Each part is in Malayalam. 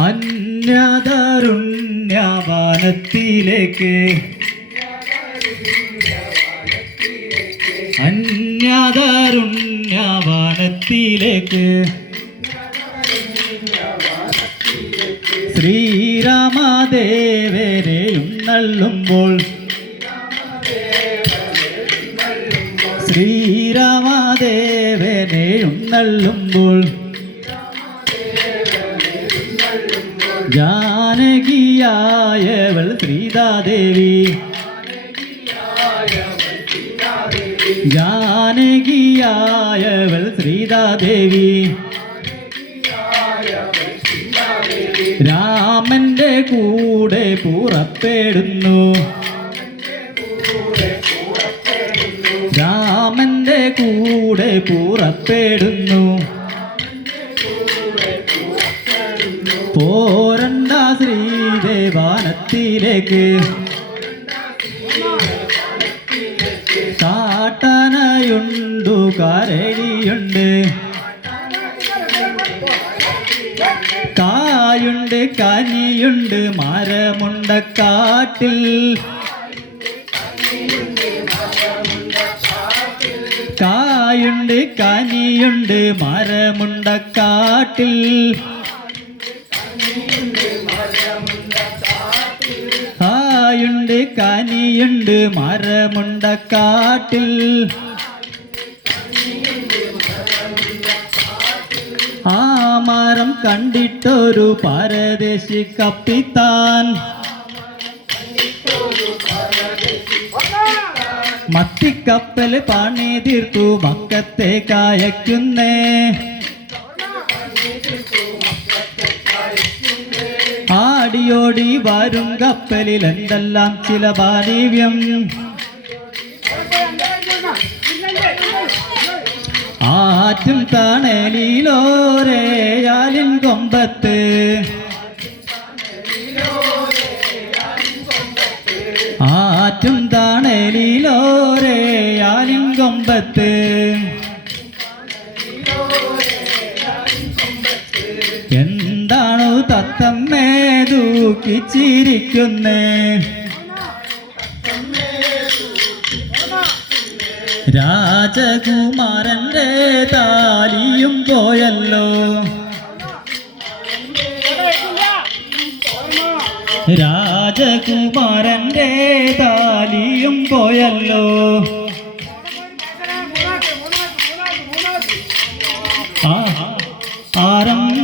അന്യതരുണ്യവനത്തിലേക്ക് അന്യതരുണ്യവനത്തിലേക്ക് ശ്രീരാമദേവരെയും നള്ളുമ്പോൾ. ശ്രീരാമദേവനെയും നള്ളുമ്പോൾ ജാനകിയായവൾ ശ്രീതാദേവി. ജാനകിയായവൾ ശ്രീതാദേവി. രാമന്റെ കൂടെ പുറപ്പെടുന്നു. കൂടെ പുറപ്പെടുന്നു. പോരണ്ട ശ്രീദേവാനത്തിലേക്ക്. കാട്ടനയുണ്ടു കരടിയുണ്ട്. കായുണ്ട് കനിയുണ്ട് മരമുണ്ട കാട്ടിൽ. കായുണ്ട് കനിയുണ്ട് മരമുണ്ട കാട്ടിൽ കായുണ്ട് കനിയുണ്ട് മരമുണ്ട കാട്ടിൽ ആ മരം കണ്ടിട്ടൊരു പരദേശി കപ്പിത്താൻ. മത്തിക്കപ്പൽ പണി തീർത്തു മക്കത്തെ കായക്കുന്നേ. ആടിയോടി വരും കപ്പലിൽ എന്തെല്ലാം ചില പാരീവ്യം ആറ്റും തണലിലോരേയാലിൻ കൊമ്പത്ത്. ആറ്റും തണലിലോരേയാലിൻ കൊമ്പത്ത്. എന്താണു തത്തമ്മേ ദൂക്കിച്ചിരിക്കുന്നേ രാജകുമാരന്റെ താലിയും പോയല്ലോ. രാജകുമാരന്റെ താലിയും പോയല്ലോ.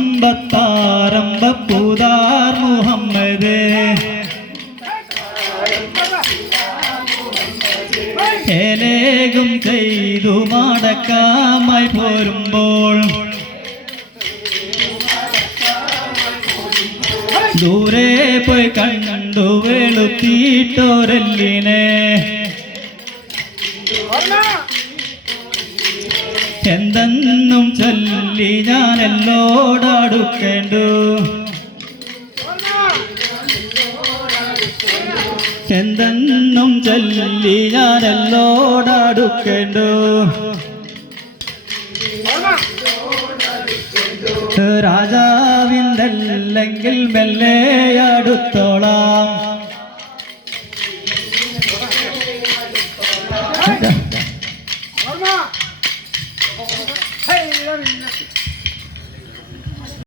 ആരംഭത്താരംഭ പൂതാർ മുഹമ്മദ്. ഏലേകും ചെയ്തു മടക്കാമായി പോരുമ്പോൾ ദൂരെ പോയി കണ്ടു വെളുത്തിട്ടോരല്ലിനെ. എന്തെന്നും ചൊല്ലി ഞാൻ എല്ലോടടുക്കേണ്ടു എന്തെന്നും ചൊല്ലി ഞാൻ എല്ലോടടുക്കേണ്ടു രാജാവിന്റെല്ലെങ്കിൽ മെല്ലെ അടുത്തോളാം